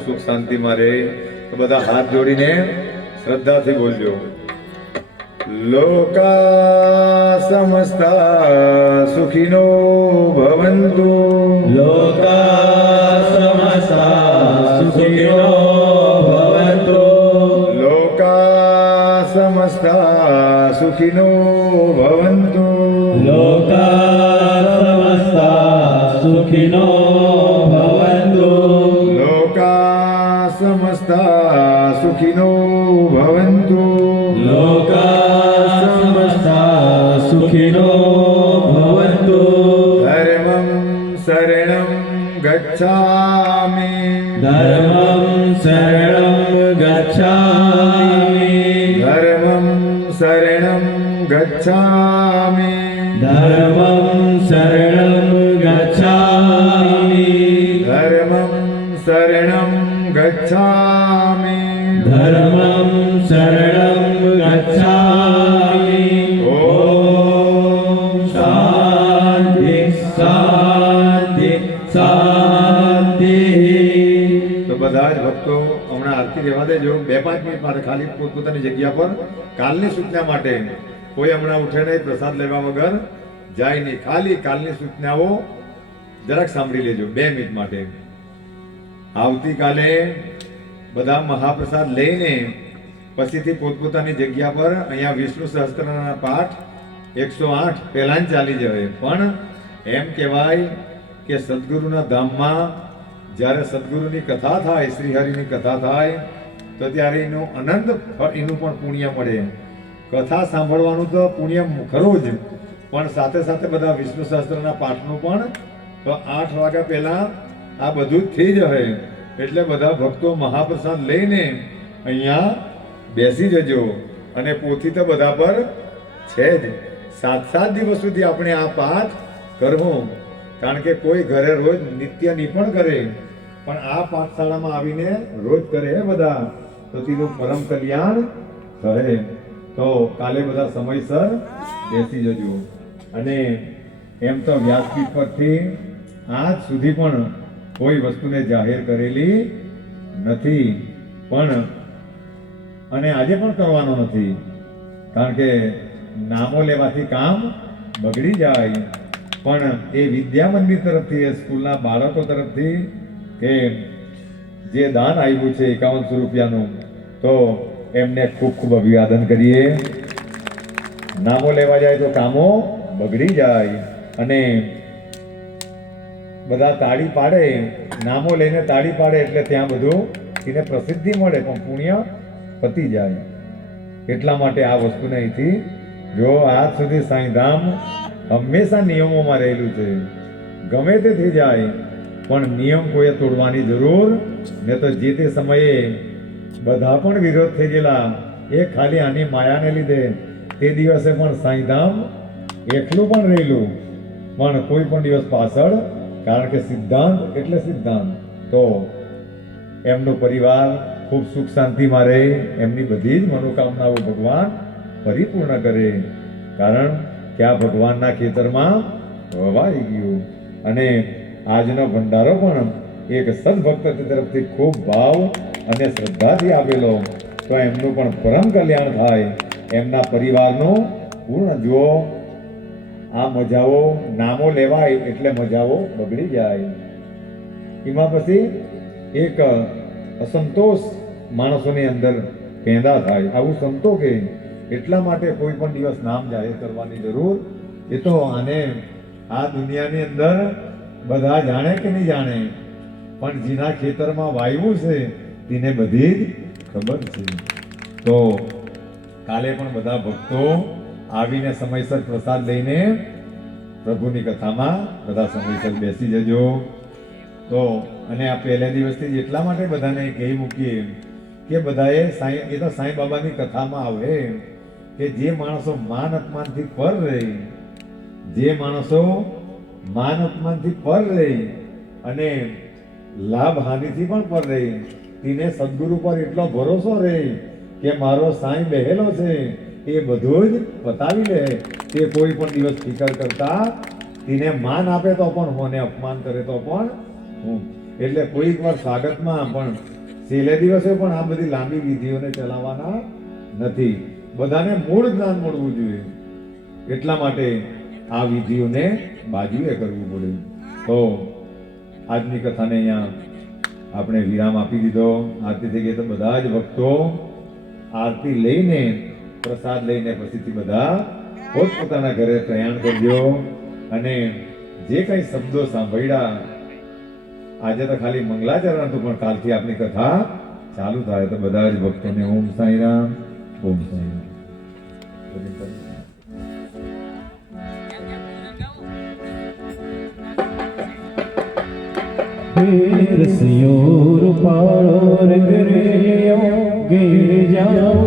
सुख शांति में रहे तो बधा हाथ जोड़ीने श्रद्धा थी बोलजो। लोका समस्ता सुखिनो भवन्तु। लोका समस्ता सुखिनो भवन्तु। लोका समस्ता सुखिनो भवन्तु। लोका समस्ता सुखिनो भवन्तु। लोका समस्ता सुखिनो भवन्तु। लोका समस्ता सुखिनो भवन्तु। धर्मं शरणं गच्छामि। धर्मं शरणं गच्छामि। धर्मं शरणं गच्छामि। ધર્મં શરણં ગચ્છામિ ધર્મં શરણં ગચ્છામિ ધર્મં શરણં ગચ્છામિ ઓમ શાંતિ શાંતિ શાંતિ. તો બધા જ ભક્તો હમણાં આરતી રહેવા દેજો. 2-5 મિનિટ માટે ખાલી પોતપોતાની જગ્યા પર કાલની સૂચના માટે કોઈ હમણાં ઉઠે નહીં, પ્રસાદ લેવા વગર જાય નહીં. ખાલી કાલની સૂચનાઓ જરાક સાંભળી લેજો 2 મિનિટ માટે. આવતીકાલે બધા મહાપ્રસાદ લઈને પછીથી પોતપોતાની જગ્યા પર અહીંયા વિષ્ણુ સહસ્ત્રનામના પાઠ 108 પહેલા જ ચાલી જાય. પણ એમ કહેવાય કે સદગુરુના ધામમાં જ્યારે સદગુરુની કથા થાય, શ્રીહરિની કથા થાય, તો ત્યારે એનું અનંત એનું પણ પુણ્ય મળે. કથા સાંભળવાનું તો પુણ્ય ખરું જ, પણ સાથે સાથે બધા વિષ્ણુ સહસ્ત્રના પાઠનું પણ તો 8 વાગ્યા પહેલા આ બધું જ થઈ જશે. એટલે બધા ભક્તો મહાપ્રસાદ લઈને અહીંયા બેસી જજો. અને પોથી તો બધા પર છે જ. 7 દિવસ સુધી આપણે આ પાઠ કરવું. કારણ કે કોઈ ઘરે રોજ નિત્ય નિપણ કરે, પણ આ પાઠશાળામાં આવીને રોજ કરે બધા, તો તેનું પરમ કલ્યાણ કહે. તો કાલે બધા સમયસર બેસી જજો. અને એમ તો વ્યાસપીઠ પરથી આજ સુધી પણ કોઈ વસ્તુને જાહેર કરેલી નથી, પણ અને આજે પણ કરવાનો નથી. કારણ કે નામો લેવાથી કામ બગડી જાય. પણ એ વિદ્યા મંદિર તરફથી, એ સ્કૂલના બાળકો તરફથી કે જે દાન આવ્યું છે 5100 રૂપિયાનું, તો એમને ખૂબ ખૂબ અભિવાદન કરીએ. નામો લેવા જાય તો કામો બગડી જાય. અને બધા તાળી પાડે, નામો લઈને તાળી પાડે એટલે ત્યાં બધું એને પ્રસિદ્ધિ મળે, પણ પુણ્ય પતી જાય. એટલા માટે આ વસ્તુને અહીંથી જો આજ સુધી સાંઈધામ હંમેશા નિયમોમાં રહેલું છે. ગમે તે થઈ જાય પણ નિયમ કોઈએ તોડવાની જરૂર ને. તો જે તે સમયે બધા પણ વિરોધ થઈ ગયેલા એ ખાલી આની માયાને લીધે. તે દિવસે પણ સાંઈધામ એકલું પણ રહેલું, પણ કોઈ પણ દિવસ પાછળ, કારણ કે સિદ્ધાંત એટલે સિદ્ધાંત. તો એમનો પરિવાર ખૂબ સુખ શાંતિમાં રહે, એમની બધી જ મનોકામનાઓ ભગવાન પરિપૂર્ણ કરે. કારણ કે આ ભગવાનના ખેતરમાં વવાઈ ગયું. અને આજનો ભંડારો પણ એક સદભક્ત તરફથી ખૂબ ભાવ અને શ્રદ્ધાથી આપેલો, તો એમનું પણ પરમ કલ્યાણ થાય. એમના પરિવારનું પૂર્ણ. જુઓ, આ મજાઓ નામો લેવાય એટલે મજાઓ બગડી જાય. એમાં પછી એક અસંતોષ માણસોની અંદર પેદા થાય. આવું સંતો કે એટલા માટે કોઈ પણ દિવસ નામ જાહેર કરવાની જરૂર. એ તો આને આ દુનિયાની અંદર બધા જાણે કે નહીં જાણે, પણ જેના ખેતરમાં વાવ્યું છે તેને બધી જ ખબર છે. તો કાલે પણ બધા ભક્તો આવીને સમયસર પ્રસાદ લઈને પ્રભુની કથામાં બધા સમયસર બેસી જજો. તો અને આ પહેલા દિવસથી જ એટલા માટે બધાને કહી મૂકીએ કે બધાએ એ તો સાંઈ બાબાની કથામાં આવે કે જે માણસો માન અપમાનથી પર રહે, જે માણસો માન અપમાનથી પર રહે અને લાભ હાનિથી પણ પર રહે, તેને સદગુરુ પર એટલો ભરોસો રહે કે મારો સાંઈ બેહેલો છે, એ બધું જ પતાવી લે. તે કોઈ પણ દિવસ ફિકર કરતા તેને માન આપે તો પણ હું, અને અપમાન કરે તો પણ હું. એટલે કોઈક વાર સ્વાગતમાં પણ છેલ્લે દિવસે પણ આ બધી લાંબી વિધિઓને ચલાવવાના નથી. બધાને મૂળ જ્ઞાન મળવું જોઈએ. એટલા માટે આ વિધિઓને બાજુએ કરવું પડે. તો આજની કથાને અહીંયા આપણે વિરામ આપી દીધો. આરતી થઈ ગઈ તો બધા જ ભક્તો આરતી લઈને, પ્રસાદ લઈને પછીથી બધા પોતપોતાના ઘરે પ્રયાણ કરજો. અને જે કંઈ શબ્દો સાંભળ્યા, આજે તો ખાલી મંગલાચરણ હતું, પણ કાલથી આપણી કથા ચાલુ થાય. તો બધા જ ભક્તોને ઓમ સાંઈરામ, ઓમ સાંઈરામ. રસિયો રૂપાળો રંગ રે ગીર જાઓ